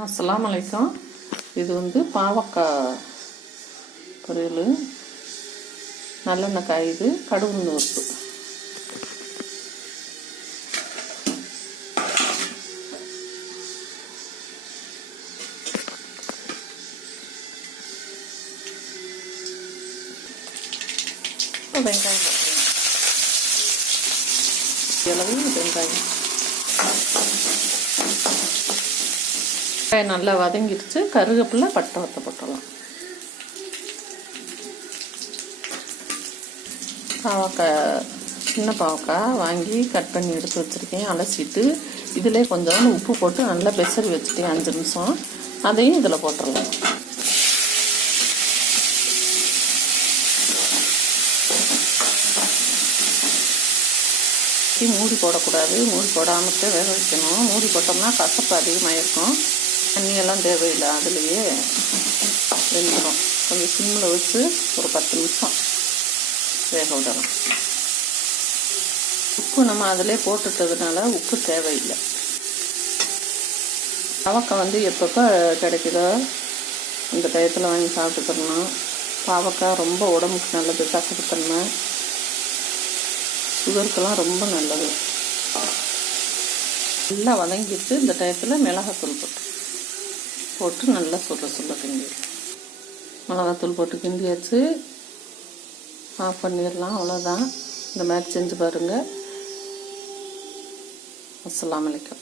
அஸ்ஸலாமு அலைக்கும். இது வந்து பாவக்காய் பொரியல். நல்லெண்ணெய் காயுது, கடுகு நூறுப்பு. வெங்காயம் போட்டுருங்க. இளவு வெங்காயம் நல்லா வதங்கிடுச்சு. கருவேப்பிலை, பட்டை வத்த போட்டுடலாம். பாவக்காய், சின்ன பாவக்காய் வாங்கி கட் பண்ணி எடுத்து வச்சுருக்கேன். அலசிட்டு இதில் கொஞ்சம் உப்பு போட்டு நல்லா பெசரி வச்சுட்டேன் 5 நிமிஷம். அதையும் இதில் போட்டுடலாம். மூடி போடக்கூடாது, மூடி போடாமல் வேக வைக்கணும். மூடி போட்டோம்னா கசப்பு அதிகமாக இருக்கும். தண்ணியெல்லாம் தேவையில்லை, அதுலேயே வெந்துடும். கொஞ்சம் சிம்மில் வச்சு ஒரு 10 நிமிஷம் வேக விடலாம். உப்பு நம்ம அதிலே போட்டுட்டதுனால உப்பு தேவையில்லை. பாவக்காய் வந்து எப்பப்போ கிடைக்குதோ இந்த டயத்தில் வாங்கி சாப்பிட்டுக்கணும். பாவக்காய் ரொம்ப உடம்புக்கு நல்லது. கசப்பு தன்மை, சுகருக்கெல்லாம் ரொம்ப நல்லது. நல்லா வதங்கிட்டு இந்த டயத்தில் மிளகாத்தூள் போட்டு நல்லா சுள்ள கிண்டி, மிளகாத்தூள் போட்டு கிண்டியாச்சு. ஆஃப் பண்ணிடலாம். அவ்வளோதான். இந்த மாதிரி செஞ்சு பாருங்கள். அஸ்ஸலாமு அலைக்கும்.